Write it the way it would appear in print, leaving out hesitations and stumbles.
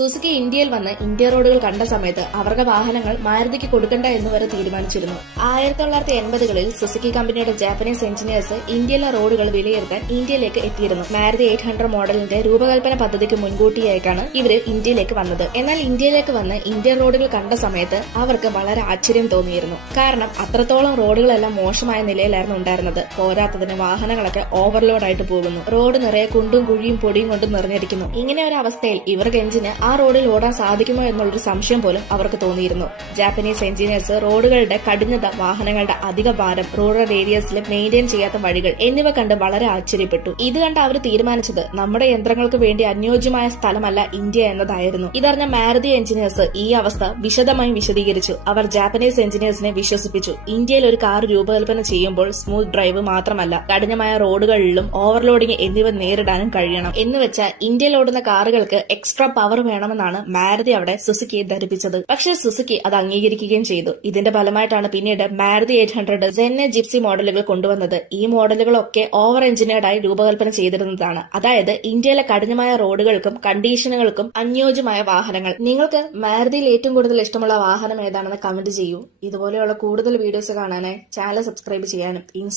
Suzuki ഇന്ത്യയിൽ വന്ന് India റോഡുകൾ കണ്ട സമയത്ത് അവരുടെ വാഹനങ്ങൾ മാരുതിക്ക് കൊടുക്കണ്ട എന്ന് വരെ തീരുമാനിച്ചിരുന്നു. 1980കളിൽ സുസുക്കി കമ്പനിയുടെ ജാപ്പനീസ് എഞ്ചിനീയേഴ്സ് ഇന്ത്യയിലെ റോഡുകൾ വിലയിരുത്താൻ ഇന്ത്യയിലേക്ക് എത്തിയിരുന്നു. മാരുതി 800 മോഡലിന്റെ രൂപകൽപ്പന പദ്ധതിക്ക് മുൻകൂട്ടിയായിട്ടാണ് ഇവര് ഇന്ത്യയിലേക്ക് വന്നത്. എന്നാൽ ഇന്ത്യയിലേക്ക് വന്ന് ഇന്ത്യൻ റോഡുകൾ കണ്ട സമയത്ത് അവർക്ക് വളരെ ആശ്ചര്യം തോന്നിയിരുന്നു. കാരണം അത്രത്തോളം റോഡുകളെല്ലാം മോശമായ നിലയിലായിരുന്നു ഉണ്ടായിരുന്നത്. പോരാത്തതിന് വാഹനങ്ങളൊക്കെ ഓവർലോഡായിട്ട് പോകുന്നു. റോഡ് നിറയെ കുണ്ടും കുഴിയും പൊടിയും കൊണ്ടും നിറഞ്ഞിരിക്കുന്നു. ഇങ്ങനെ ഒരു അവസ്ഥയിൽ ഇവർക്ക് എഞ്ചിന് ആ റോഡിൽ ഓടാൻ സാധിക്കുമോ എന്നുള്ളൊരു സംശയം പോലും അവർക്ക് തോന്നിയിരുന്നു. ജാപ്പനീസ് എഞ്ചിനീയേഴ്സ് റോഡുകളുടെ കഠിനത, വാഹനങ്ങളുടെ അധിക ഭാരം, റൂറൽ ഏരിയസിൽ മെയിൻറ്റെയിൻ ചെയ്യാത്ത വഴികൾ എന്നിവ കണ്ട് വളരെ ആശ്ചര്യപ്പെട്ടു. ഇത് കണ്ട് അവർ തീരുമാനിച്ചത് നമ്മുടെ യന്ത്രങ്ങൾക്ക് വേണ്ടി അനുയോജ്യമായ സ്ഥലമല്ല ഇന്ത്യ എന്നതായിരുന്നു. ഇതറിഞ്ഞ മാരുതി എഞ്ചിനീയേഴ്സ് ഈ അവസ്ഥ വിശദമായി വിശദീകരിച്ചു. അവർ ജാപ്പനീസ് എഞ്ചിനീയേഴ്സിനെ വിശ്വസിപ്പിച്ചു. ഇന്ത്യയിൽ ഒരു കാർ രൂപകൽപ്പന ചെയ്യുമ്പോൾ സ്മൂത്ത് ഡ്രൈവ് മാത്രമല്ല, കഠിനമായ റോഡുകളിലും ഓവർലോഡിംഗ് എന്നിവ നേരിടാനും കഴിയണം. എന്നുവെച്ചാൽ ഇന്ത്യയിൽ ഓടുന്ന കാറുകൾക്ക് എക്സ്ട്രാ പവർ വേണമെന്നാണ് മാരുതി അവിടെ സുസുക്കിയെ ധരിപ്പിച്ചത്. പക്ഷേ സുസുക്കി അത് അംഗീകരിക്കുകയും ചെയ്തു. ഇതിന്റെ ഫലമായിട്ടാണ് പിന്നീട് മാരുതി 800 സെന്നെ ജിപ്സി മോഡലുകൾ കൊണ്ടുവന്നത്. ഈ മോഡലുകളൊക്കെ ഓവർ എഞ്ചിനീയർഡായി രൂപകൽപ്പന ചെയ്തിരുന്നതാണ്. അതായത് ഇന്ത്യയിലെ കഠിനമായ റോഡുകൾക്കും കണ്ടീഷനുകൾക്കും അനുയോജ്യമായ വാഹനങ്ങൾ. നിങ്ങൾക്ക് മാരുതിയിൽ ഏറ്റവും കൂടുതൽ ഇഷ്ടമുള്ള വാഹനം ഏതാണെന്ന് കമന്റ് ചെയ്യൂ. ഇതുപോലെയുള്ള കൂടുതൽ വീഡിയോസ് കാണാനായി ചാനൽ സബ്സ്ക്രൈബ് ചെയ്യാനും